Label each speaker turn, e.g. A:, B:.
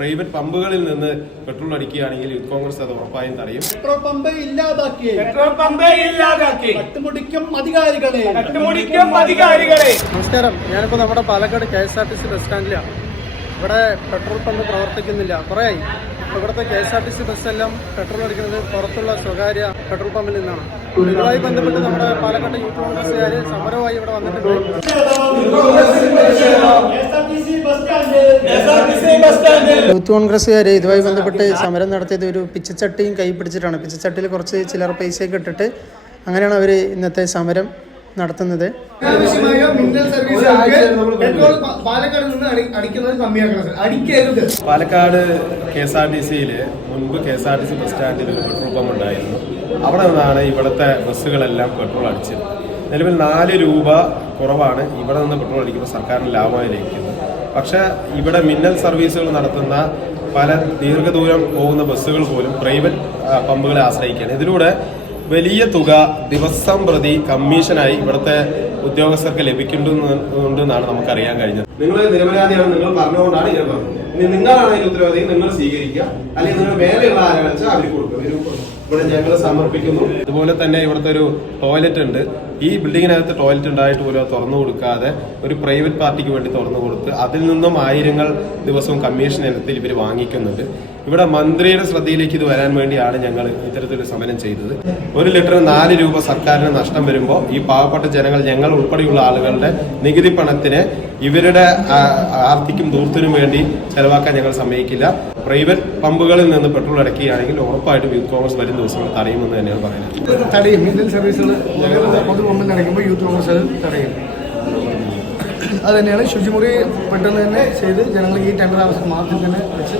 A: Private പമ്പുകളിൽ നിന്ന് petrol അടിക്കുകയാണെങ്കിൽ youth Congress അത് ഉറപ്പായും തടയും.
B: പെട്രോൾ പമ്പ് ഇല്ലാതാക്കി.
C: പെട്രോൾ പമ്പ് ഇല്ലാതാക്കി.
B: കട്ടുമുടിക്കും അധികാരികളെ.
C: കട്ടുമുടിക്കും അധികാരികളെ.
D: നമസ്കാരം. ഞാനിപ്പോൾ നമ്മുടെ Palakkad K S R T C bus സ്റ്റാൻഡിലാണ് ഇവിടെ പെട്രോൾ പമ്പ് പ്രവർത്തിക്കുന്നില്ല. കുറേയായി ഇവിടുത്തെ K S R T C ബസ്സെല്ലാം petrol അടിക്കുന്നത് പുറത്തുള്ള സ്വകാര്യ പെട്രോൾ പമ്പിൽ നിന്നാണ്. ഇതുമായി ബന്ധപ്പെട്ട് നമ്മുടെ പാലക്കാട് യൂത്ത് കോൺഗ്രസ്സുകാർ സമരമായി ഇവിടെ വന്നിട്ടുണ്ട്. യൂത്ത് കോൺഗ്രസ്സുകാർ ഇതുമായി ബന്ധപ്പെട്ട് സമരം നടത്തിയത് ഒരു പിച്ചച്ചട്ടിയും കൈ പിടിച്ചിട്ടാണ്. പിച്ചച്ചട്ടിയിൽ കുറച്ച് ചിലർ പൈസയൊക്കെ ഇട്ടിട്ട് അങ്ങനെയാണ് അവർ ഇന്നത്തെ സമരം നടത്തുന്നത്.
E: Palakkad
A: K S R T സിയിൽ മുൻപ് K S R T C bus സ്റ്റാൻഡിൽ ഒരു പെട്രോൾ പമ്പ് ഉണ്ടായിരുന്നു. അവിടെ നിന്നാണ് ഇവിടുത്തെ ബസ്സുകളെല്ലാം പെട്രോൾ അടിച്ചത്. നിലവിൽ നാല് രൂപ കുറവാണ്. ഇവിടെ നിന്ന് പെട്രോൾ അടിക്കുമ്പോൾ സർക്കാരിന് ലാഭമായി ലഭിക്കുന്നത് പക്ഷേ ഇവിടെ മിന്നൽ സർവീസുകൾ നടത്തുന്ന പല ദീർഘദൂരം പോകുന്ന ബസ്സുകൾ പോലും പ്രൈവറ്റ് പമ്പുകളെ ആശ്രയിക്കുകയാണ്. ഇതിലൂടെ വലിയ തുക ദിവസം പ്രതി കമ്മീഷനായി ഇവിടുത്തെ ഉദ്യോഗസ്ഥർക്ക് ലഭിക്കുന്നുണ്ടെന്നാണ് നമുക്കറിയാൻ കഴിഞ്ഞത്. നിങ്ങൾ നിരപരാധിയാണ് നിങ്ങൾ പറഞ്ഞുകൊണ്ടാണ് ഇങ്ങനെ പറഞ്ഞത്. ഇനി നിങ്ങളാണ് ഇതിന് ഉത്തരവാദി നിങ്ങൾ സ്വീകരിക്കുക. അല്ലെങ്കിൽ നിങ്ങൾ മേലെയുള്ള ആരാണെന്ന് വെച്ചാൽ അവർ കൊടുക്കും. ഒരു ഇവിടെ ഞങ്ങൾ സമർപ്പിക്കുന്നു. അതുപോലെ തന്നെ ഇവിടുത്തെ ഒരു ടോയ്ലറ്റ് ഉണ്ട്. ഈ ബിൽഡിങ്ങിനകത്ത് ടോയ്ലറ്റ് ഉണ്ടായിട്ട് പോലും തുറന്നു കൊടുക്കാതെ ഒരു പ്രൈവറ്റ് പാർട്ടിക്ക് വേണ്ടി തുറന്നു കൊടുത്ത് അതിൽ നിന്നും ആയിരങ്ങൾ ദിവസവും കമ്മീഷൻ ഇനത്തിൽ ഇവർ വാങ്ങിക്കുന്നുണ്ട്. ഇവിടെ മന്ത്രിയുടെ ശ്രദ്ധയിലേക്ക് ഇത് വരാൻ വേണ്ടിയാണ് ഞങ്ങൾ ഇത്തരത്തിലൊരു സമരം ചെയ്തത്. ഒരു ലിറ്ററിന് നാല് രൂപ സർക്കാരിന് നഷ്ടം വരുമ്പോൾ ഈ പാവപ്പെട്ട ജനങ്ങൾ ഞങ്ങൾ ഉൾപ്പെടെയുള്ള ആളുകളുടെ നികുതി പണത്തിന് ഇവരുടെ ആർത്തിക്കും ദൂർത്തിനും വേണ്ടി ചെലവാക്കാൻ ഞങ്ങൾ സമ്മതിക്കില്ല. പ്രൈവറ്റ് പമ്പുകളിൽ നിന്ന് പെട്രോൾ അടക്കുകയാണെങ്കിൽ ഉറപ്പായിട്ടും യൂത്ത് കോൺഗ്രസ് വരും ദിവസങ്ങൾ തടയുമെന്ന് തന്നെയാണ് പറയുന്നത്.
E: സർവീസുകൾ യൂത്ത് കോൺഗ്രസ് തടയും. അത് തന്നെയാണ് ശുചിമുറി പെട്ടെന്ന് തന്നെ ചെയ്ത് ജനങ്ങൾക്ക് ഈ ടെൻഡർ ആവശ്യം മാത്രം തന്നെ വെച്ച്